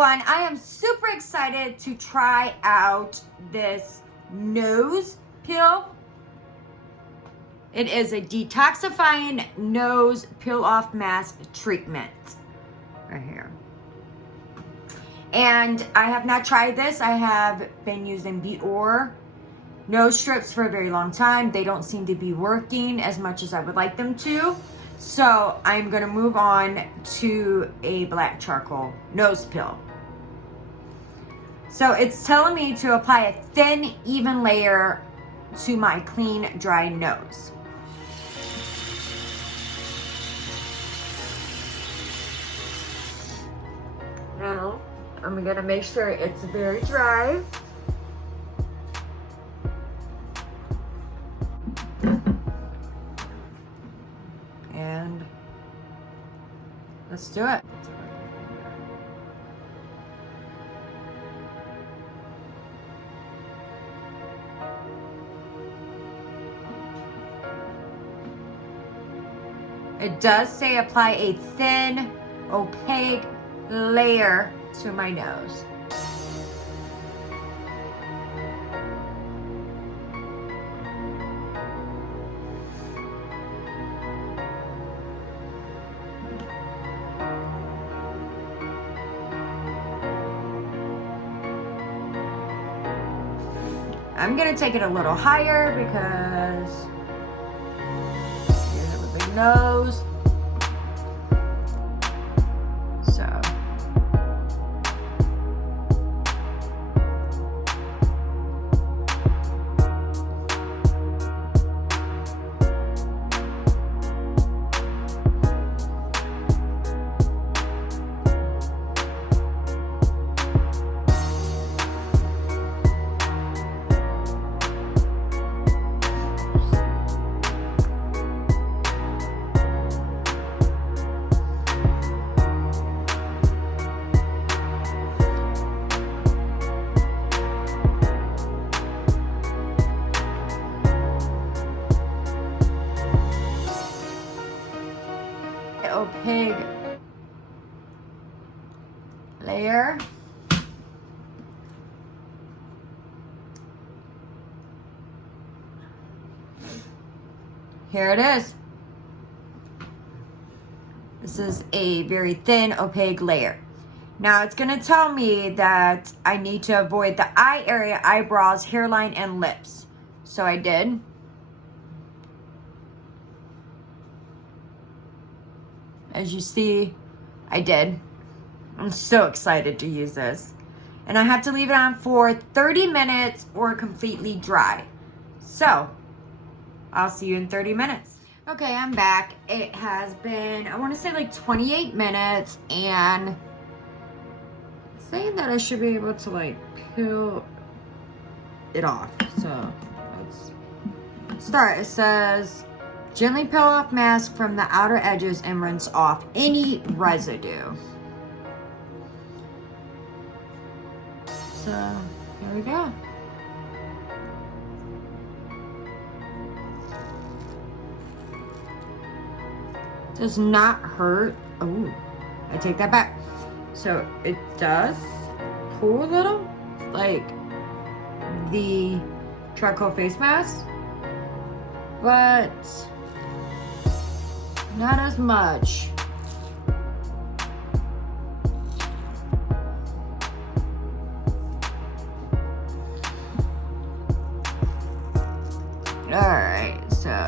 everyone, I am super excited to try out this nose peel. It is a detoxifying nose peel off mask treatment right here. And I have not tried this. I have been using Bior nose strips for a very long time. They don't seem to be working as much as I would like them to. So I'm gonna move on to a black charcoal nose peel. So it's telling me to apply a thin, even layer to my clean, dry nose. Now, I'm gonna make sure it's very dry. And let's do it. It does say apply a thin, opaque layer to my nose. I'm gonna take it a little higher because you have a big nose. So opaque layer. Here it is. This is a very thin, opaque layer. Now it's gonna tell me that I need to avoid the eye area, eyebrows, hairline, and lips. So I did. As you see, I did. I'm so excited to use this. And I have to leave it on for 30 minutes or completely dry. So, I'll see you in 30 minutes. Okay, I'm back. It has been, I want to say like 28 minutes, and it's saying that I should be able to like peel it off. So, let's start. It says, gently peel off mask from the outer edges and rinse off any residue. So, here we go. Does not hurt. Oh, I take that back. So, it does pull a little, like the charcoal face mask, but not as much. Alright, so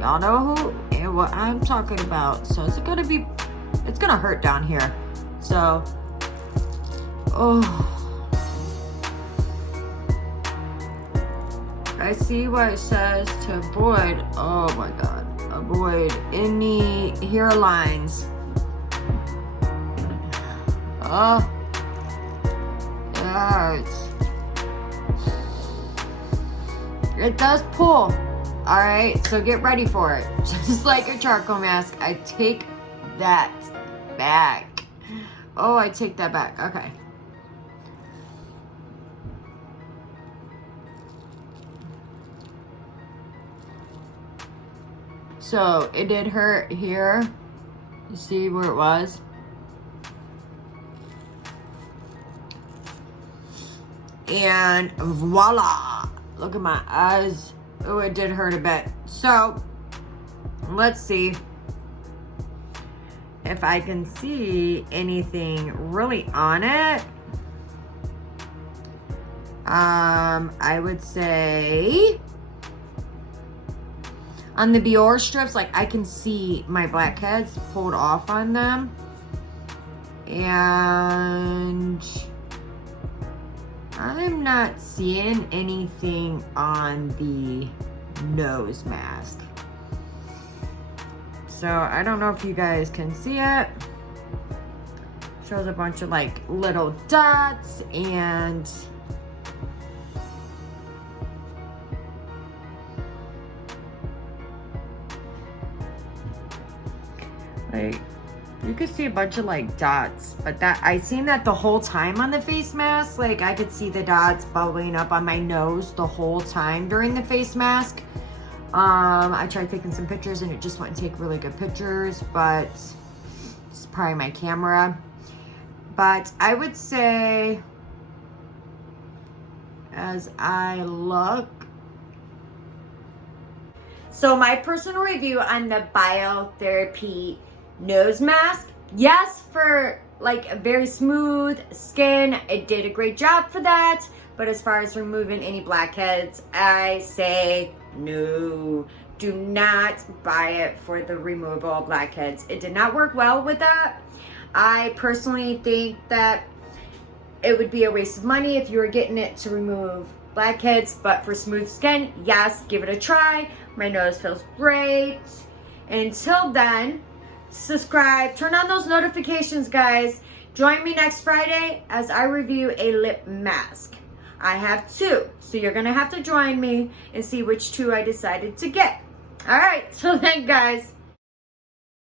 y'all know who and what I'm talking about. So it's gonna hurt down here. So, I see what it says to avoid, oh my god, avoid any hairlines. Oh, yeah, it does pull. All right, so get ready for it. Just like a charcoal mask, I take that back. Oh, I take that back. Okay. So it did hurt here. You see where it was? And voila! Look at my eyes. Oh, it did hurt a bit. So, let's see if I can see anything really on it. I would say on the Biore strips, like I can see my blackheads pulled off on them. And I'm not seeing anything on the nose mask. So I don't know if you guys can see it. Shows a bunch of like little dots and like you could see a bunch of like dots, but that I seen that the whole time on the face mask. Like I could see the dots bubbling up on my nose the whole time during the face mask. I tried taking some pictures and it just wouldn't take really good pictures, but it's probably my camera. But I would say as I look, so my personal review on the Biotherapy nose mask, yes, for like a very smooth skin, it did a great job for that. But as far as removing any blackheads, I say no. Do not buy it for the removal of blackheads. It did not work well with that. I personally think that it would be a waste of money if you were getting it to remove blackheads, but for smooth skin, yes, give it a try. My nose feels great. Until then, subscribe, turn on those notifications, guys. Join me next Friday as I review a lip mask. I have 2, so you're gonna have to join me and see which 2 I decided to get. All right, so then, guys.